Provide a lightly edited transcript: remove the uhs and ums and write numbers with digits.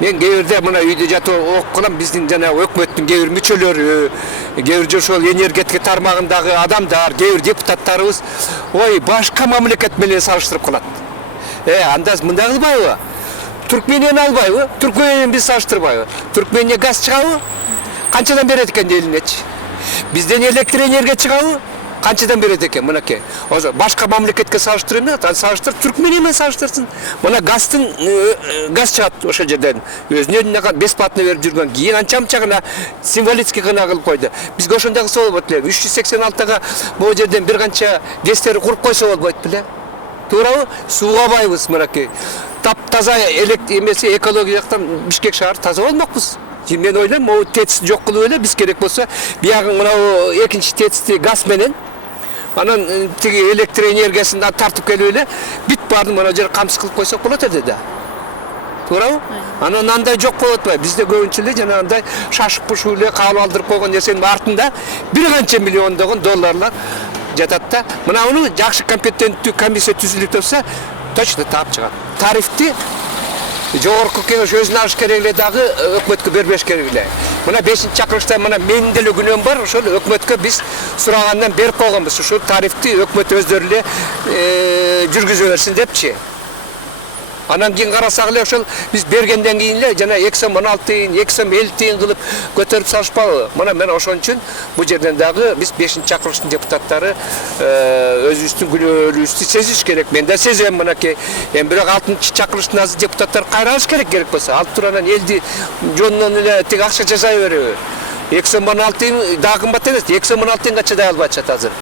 Мен кээ бирде мына үйдө жатып окуп калам, биздин жана өкмөттүн кээ бир мүчөлөрү, кээ бир ошол энергетика тармагындагы адамдар, кээ бир депутаттарыбыз ой башка мамлекет менен салыштырып калат. Анда мындай кылбайбы? Түркменияны албайбы? Түркменияны биз салыштырбайбы? Түркмения газ чыгабы? Канчадан берет экен элинечи? Бизден электр энергия чыгабы? Канчадан берет экен мынакей. Башка мамлекетке салыштырып, салыштырып Түркмения менен салыштырсын. Мына газ чыгат ошол жерден. Өзүнө бесплатно берип жүргөн. Кийин анча-мынча гана символический гана кылып койду. Бизге ошондой кылса болбойт эле. 386-га бул жерден бир канча ГЭСтерди куруп койсо болбойт беле. Туурабы? Сууга байбыз мынакей. Таптаза эмеси экология жактан Бишкек шаары таза болмокпуз. Мен ойлойм, могу тетис жок кылып эле биз керек болсо, биягы мына экинчи тетисти газ менен, анан тиги электр энергиясын тартып келип эле, бүт баарын мына жер камсыз кылып койсок болот эди да. Туурабы? Анан андай жок болуп атпайбы? Бизде көбүнчө эле жана андай шашып пушуп эле кабыл алдырып койгон нерсенин артында бир канча миллиондогон долларлар жатат да. Мына уну жакшы компетенттүү комиссия түзүлүп турса, точно таап чыгат. Тарифти жогорку кеңеш өзүнө алыш керек эле дагы өкмөткө бербеш керек эле. Мына 5-чакырышта мына менин деле күнөөм бар, ошол өкмөткө биз сурагандан берип койгонбуз. Ушул тарифти өкмөт өздөрү эле жүргүзө берсин депчи. Анан кийин карасак эле ошол биз бергенден кийин эле жана 2 сом 16 тыйын, 2 сом 50 тыйын кылып көтөрүп салышпабы? Мына мен ошон үчүн бул жерден дагы биз 5-чакырыштын депутаттары өзүбүздүн күнөөлүүбүздү сезиш керек. Мен да сезем мынакей. Эми бирок 6-чакырыштын азыр депутаттар кайра алыш керек болсо, алып туруп анан элди жонунан эле тиги акча жасай береби? 2 сом 16 тыйын дагы кымбат эмес, 2 сом 16 тыйынга чыдай албай атышат азыр.